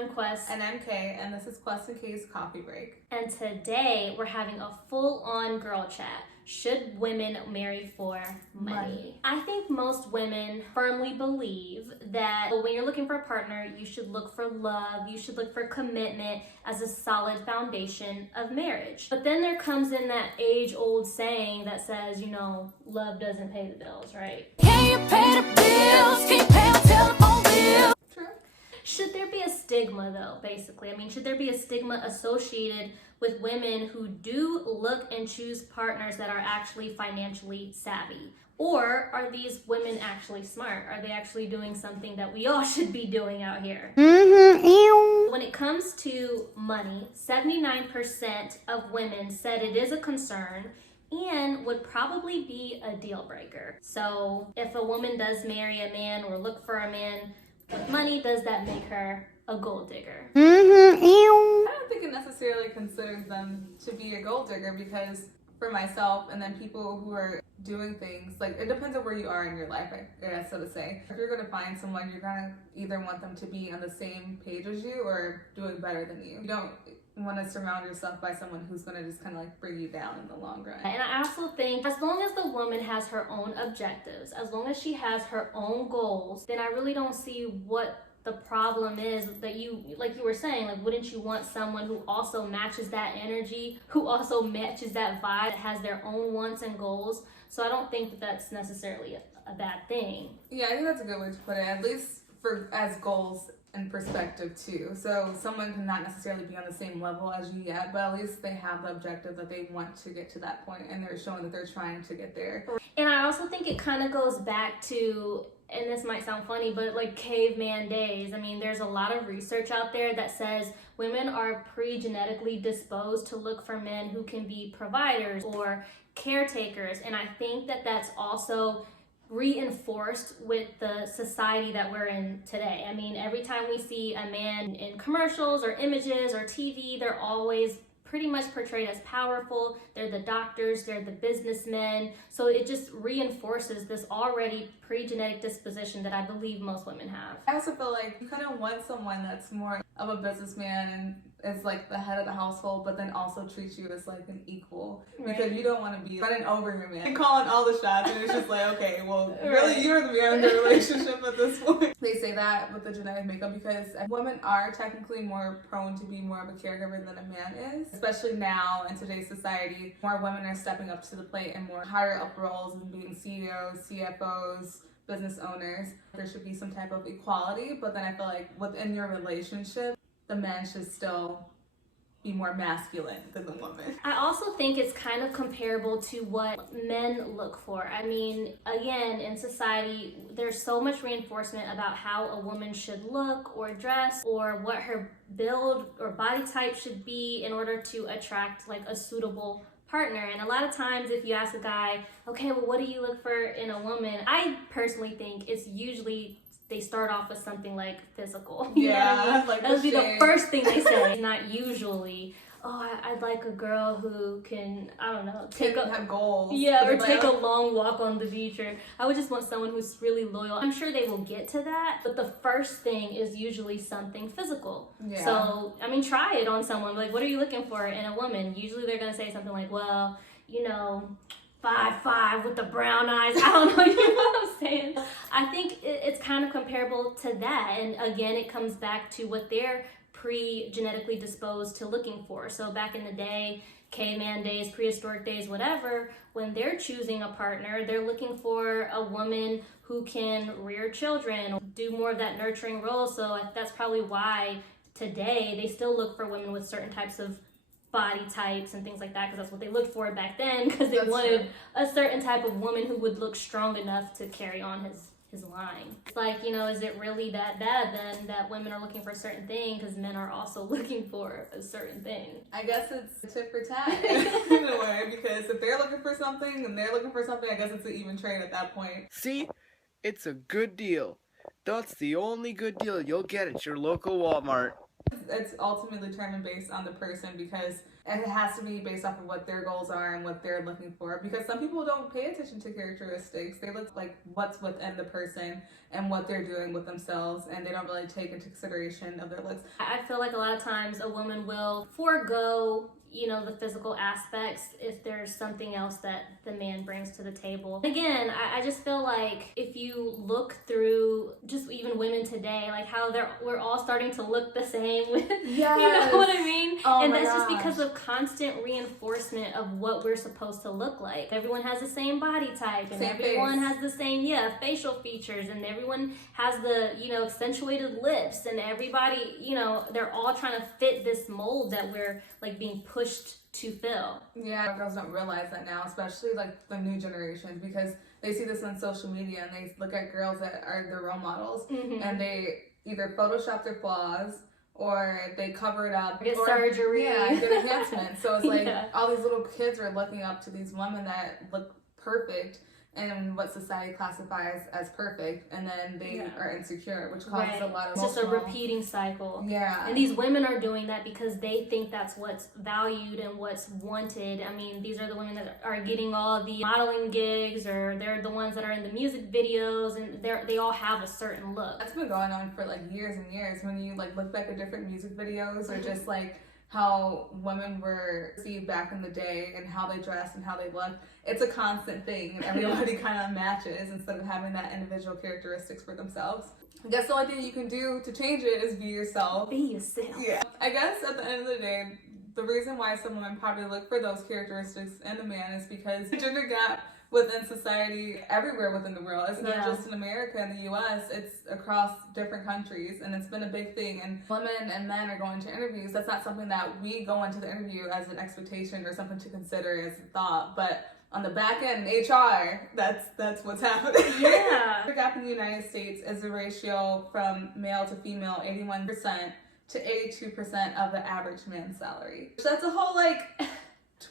I'm Kwes. And I'm Kay, and this is Kwes and Kay's Coffee Break. And today we're having a full-on girl chat. Should women marry for money? I think most women firmly believe that when you're looking for a partner, you should look for love, you should look for commitment as a solid foundation of marriage. But then there comes in that age-old saying that says, love doesn't pay the bills, right? Can you pay the bills? Can you pay a telephone bill? True. Should there be a stigma though, basically? Should there be a stigma associated with women who do look and choose partners that are actually financially savvy? Or are these women actually smart? Are they actually doing something that we all should be doing out here? When it comes to money, 79% of women said it is a concern and would probably be a deal breaker. So if a woman does marry a man or look for a man with money, does that make her a gold digger? I don't think it necessarily considers them to be a gold digger, because for myself and then people who are doing things, like, it depends on where you are in your life, I guess, so to say. If you're going to find someone, you're going to either want them to be on the same page as you or doing better than you. You don't want to surround yourself by someone who's going to just kind of like bring you down in the long run. And I also think as long as the woman has her own objectives, as long as she has her own goals, then I really don't see what the problem is. That you, like you were saying, like, wouldn't you want someone who also matches that energy, who also matches that vibe, that has their own wants and goals? So I don't think that that's necessarily a bad thing. Yeah, I think that's a good way to put it, at least as goals and perspective too. So someone can not necessarily be on the same level as you yet, but at least they have the objective that they want to get to that point, and they're showing that they're trying to get there. And I also think it kind of goes back to, and this might sound funny, but like caveman days. There's a lot of research out there that says women are pre-genetically disposed to look for men who can be providers or caretakers. And I think that that's also reinforced with the society that we're in today. Every time we see a man in commercials or images or TV, they're always pretty much portrayed as powerful. They're the doctors, they're the businessmen. So it just reinforces this already pre-genetic disposition that I believe most women have. I also feel like you kind of want someone that's more of a businessman and is like the head of the household, but then also treats you as like an equal. Right. Because you don't want to be running over your man and calling all the shots, and it's just like, okay, well, really, you're the man in the relationship at this point. They say that with the genetic makeup because women are technically more prone to be more of a caregiver than a man is. Especially now in today's society, more women are stepping up to the plate in more higher up roles and being CEOs, CFOs, business owners. There should be some type of equality, but then I feel like within your relationship, the man should still be more masculine than the woman. I also think it's kind of comparable to what men look for. Again, in society, there's so much reinforcement about how a woman should look or dress or what her build or body type should be in order to attract like a suitable partner. And a lot of times if you ask a guy, okay, well, what do you look for in a woman? I personally think it's usually they start off with something like physical. Yeah, like that would be the first thing they say. Not usually, I'd like a girl who can, have goals. Yeah, or take a long walk on the beach, or I would just want someone who's really loyal. I'm sure they will get to that, but the first thing is usually something physical. Yeah. So, try it on someone. Like, what are you looking for in a woman? Usually they're gonna say something like, 5'5" with the brown eyes. I don't know, you know what I'm saying? I think it's kind of comparable to that. And again, it comes back to what they're pre-genetically disposed to looking for. So back in the day, caveman days, prehistoric days, whatever, when they're choosing a partner, they're looking for a woman who can rear children, do more of that nurturing role. So that's probably why today they still look for women with certain types of body types and things like that, because that's what they looked for back then, because they wanted a certain type of woman who would look strong enough to carry on his line. It's like, is it really that bad then that women are looking for a certain thing because men are also looking for a certain thing? I guess it's tit for tat in a way, because if they're looking for something and they're looking for something, I guess it's an even trade at that point. See, it's a good deal. That's the only good deal you'll get at your local Walmart. it's ultimately determined based on the person, because it has to be based off of what their goals are and what they're looking for. Because some people don't pay attention to characteristics. They look like what's within the person and what they're doing with themselves, and they don't really take into consideration of their looks. I feel like a lot of times a woman will forego, you know, the physical aspects if there's something else that the man brings to the table. Again, I just feel like if you look through just even women today, like how we're all starting to look the same. Yes. You know what I mean? Oh and my that's just gosh. because of constant reinforcement of what we're supposed to look like. Everyone has the same body type, and Same everyone face. has the same facial features, and everyone has the, you know, accentuated lips, and everybody, you know, they're all trying to fit this mold that we're like being pushed to fill. Yeah, girls don't realize that now, especially like the new generations, because they see this on social media and they look at girls that are their role models, and they either Photoshop their flaws or they cover it up, Get or surgery. get enhancements. So it's like Yeah. all these little kids are looking up to these women that look perfect and what society classifies as perfect, and then they are insecure, which causes a lot of It's just a emotional- repeating cycle. Yeah. And these women are doing that because they think that's what's valued and what's wanted. I mean, these are the women that are getting all the modeling gigs, or they're the ones that are in the music videos, and they all have a certain look. That's been going on for like years and years. When you like look back at different music videos, or just like how women were perceived back in the day and how they dressed and how they looked, it's a constant thing, and everybody kind of matches instead of having that individual characteristics for themselves. I guess the only thing you can do to change it is be yourself. Be yourself. Yeah. I guess at the end of the day, the reason why some women probably look for those characteristics in a man is because the gender gap within society everywhere within the world. It's not just in America and the US, it's across different countries, and it's been a big thing. And women and men are going to interviews. That's not something that we go into the interview as an expectation or something to consider as a thought, but on the back end, HR, that's what's happening. Yeah. The gap in the United States is a ratio from male to female, 81% to 82% of the average man's salary. So that's a whole like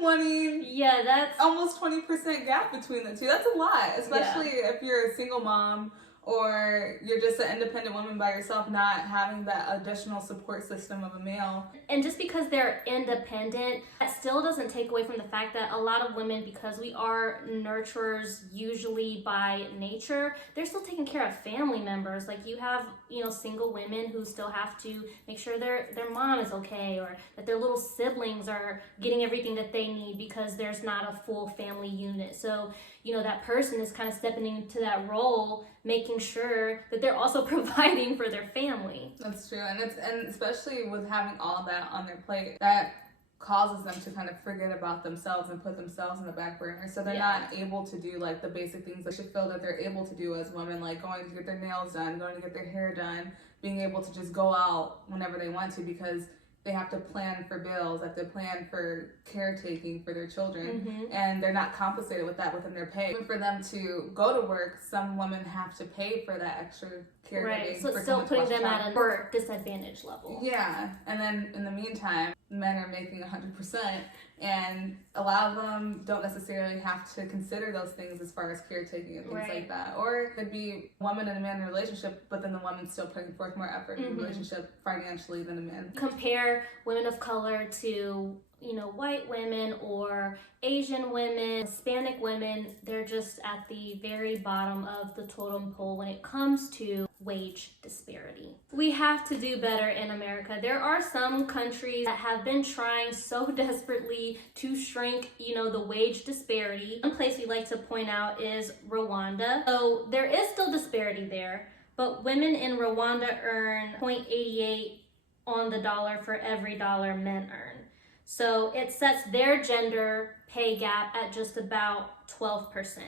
20, Yeah, that's almost 20% gap between the two. That's a lot, especially if you're a single mom or you're just an independent woman by yourself, not having that additional support system of a male. And just because they're independent, that still doesn't take away from the fact that a lot of women, because we are nurturers usually by nature, they're still taking care of family members. Like you have, you know, single women who still have to make sure their mom is okay, or that their little siblings are getting everything that they need because there's not a full family unit. So, you know, that person is kind of stepping into that role, making sure that they're also providing for their family. That's true, and especially with having all of that on their plate, that causes them to kind of forget about themselves and put themselves in the back burner. So they're not able to do like the basic things they should feel that they're able to do as women, like going to get their nails done, going to get their hair done, being able to just go out whenever they want to, because they have to plan for bills, have to plan for caretaking for their children, and they're not compensated with that within their pay. Even for them to go to work, some women have to pay for that extra caregiving. Right, so for it's still someone to putting watch them child. at a work disadvantage level. Yeah, and then in the meantime, men are making 100%, and a lot of them don't necessarily have to consider those things as far as caretaking and things like that. Or it could be a woman and a man in a relationship, but then the woman's still putting forth more effort in the relationship financially than the man. Compare women of color to, you know, white women or Asian women, Hispanic women. They're just at the very bottom of the totem pole when it comes to wage disparity. We have to do better in America. There are some countries that have been trying so desperately to shrink, you know, the wage disparity. One place we like to point out is Rwanda. So there is still disparity there, but women in Rwanda earn 0.88 on the dollar for every dollar men earn. So it sets their gender pay gap at just about 12%.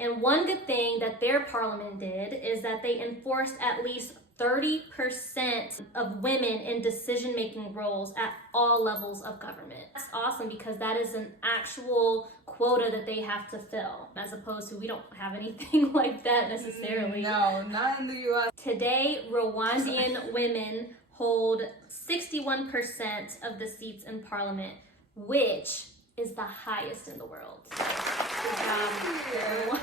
And one good thing that their parliament did is that they enforced at least 30% of women in decision-making roles at all levels of government. That's awesome, because that is an actual quota that they have to fill, as opposed to we don't have anything like that necessarily. No, not in the U.S. Today, Rwandan women hold 61% of the seats in parliament, which is the highest in the world. Round of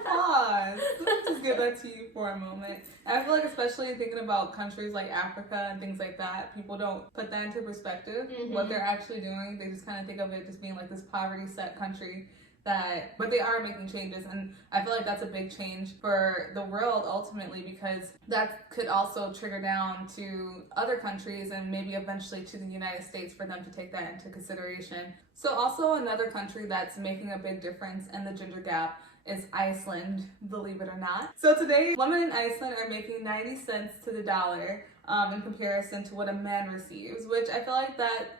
applause. Let's just give that to you for a moment. I feel like, especially thinking about countries like Africa and things like that, people don't put that into perspective. What they're actually doing, they just kind of think of it just being like this poverty-set country. But they are making changes, and I feel like that's a big change for the world ultimately, because that could also trigger down to other countries and maybe eventually to the United States for them to take that into consideration. So also another country that's making a big difference in the gender gap is Iceland, believe it or not. So today, women in Iceland are making 90 cents to the dollar in comparison to what a man receives, which I feel like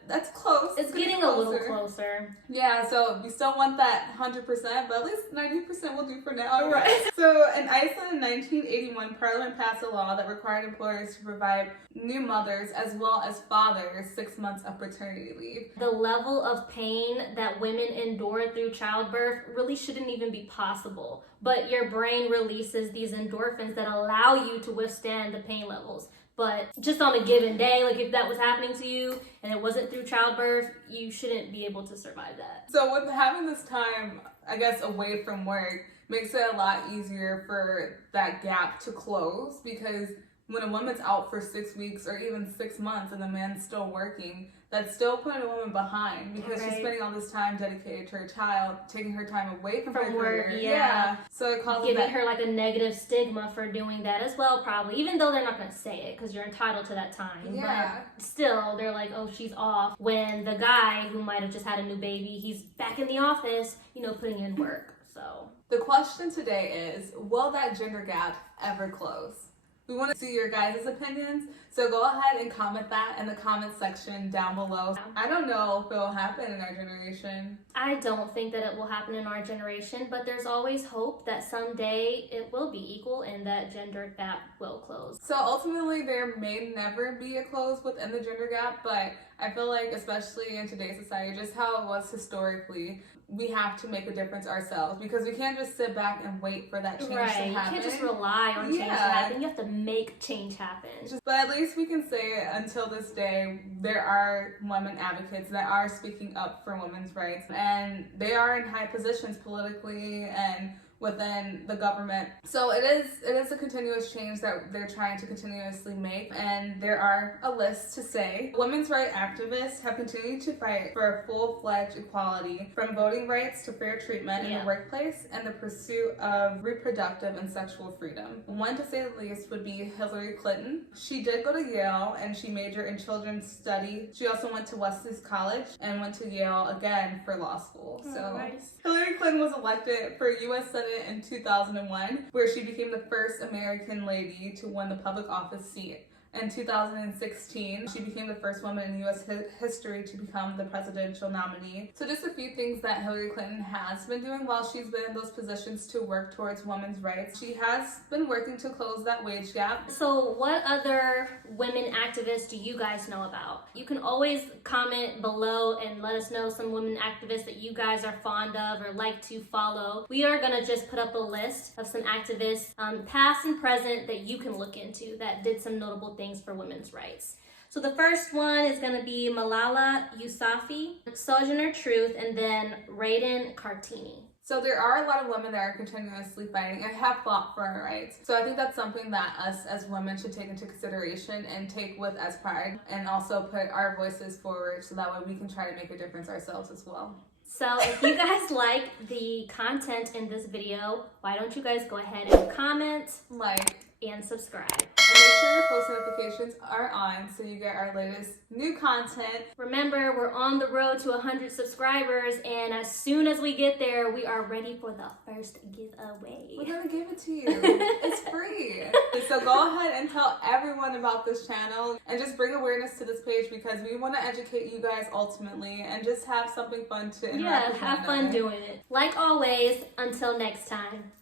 that's close. It's getting a little closer. Yeah, so we still want that 100%, but at least 90% will do for now. Right. So in Iceland in 1981, Parliament passed a law that required employers to provide new mothers as well as fathers 6 months of paternity leave. The level of pain that women endure through childbirth really shouldn't even be possible, but your brain releases these endorphins that allow you to withstand the pain levels. But just on a given day, like if that was happening to you and it wasn't through childbirth, you shouldn't be able to survive that. So with having this time, I guess, away from work makes it a lot easier for that gap to close, because when a woman's out for 6 weeks or even 6 months and the man's still working, that's still putting a woman behind, because she's spending all this time dedicated to her child, taking her time away from her work. career. Yeah. So it causes giving her like a negative stigma for doing that as well, probably, even though they're not going to say it because you're entitled to that time. Yeah. But still, they're like, oh, she's off, when the guy who might have just had a new baby, he's back in the office, putting in work. So the question today is, will that gender gap ever close? We want to see your guys' opinions, so go ahead and comment that in the comment section down below. I don't know if it will happen in our generation. I don't think that it will happen in our generation, but there's always hope that someday it will be equal and that gender gap will close. So ultimately, there may never be a close within the gender gap, but I feel like, especially in today's society, just how it was historically, we have to make a difference ourselves, because we can't just sit back and wait for that change to happen. You can't just rely on change to happen. You have to make change happen. But at least we can say, until this day, there are women advocates that are speaking up for women's rights, and they are in high positions politically and within the government. So it is a continuous change that they're trying to continuously make, and there are a list to say. Women's rights activists have continued to fight for full-fledged equality, from voting rights to fair treatment in the workplace and the pursuit of reproductive and sexual freedom. One, to say the least, would be Hillary Clinton. She did go to Yale and she majored in children's study. She also went to Wesley College and went to Yale again for law school. So nice. Hillary Clinton was elected for U.S. Senate in 2001, where she became the first American lady to win the public office seat. In 2016, she became the first woman in U.S. history to become the presidential nominee. So just a few things that Hillary Clinton has been doing while she's been in those positions to work towards women's rights. She has been working to close that wage gap. So what other women activists do you guys know about? You can always comment below and let us know some women activists that you guys are fond of or like to follow. We are going to just put up a list of some activists, past and present, that you can look into that did some notable things for women's rights. So the first one is going to be Malala Yousafzai, Sojourner Truth, and then Raiden Kartini. So there are a lot of women that are continuously fighting and have fought for our rights. So I think that's something that us as women should take into consideration and take with as pride, and also put our voices forward so that way we can try to make a difference ourselves as well. So if you guys like the content in this video, why don't you guys go ahead and comment, like, and subscribe. And make sure your post notifications are on so you get our latest new content. Remember, we're on the road to 100 subscribers, and as soon as we get there, we are ready for the first giveaway. We're gonna give it to you. It's free. So go ahead and tell everyone about this channel and just bring awareness to this page, because we want to educate you guys ultimately and just have something fun to interact with. Yeah, have fun doing it. Like always, until next time.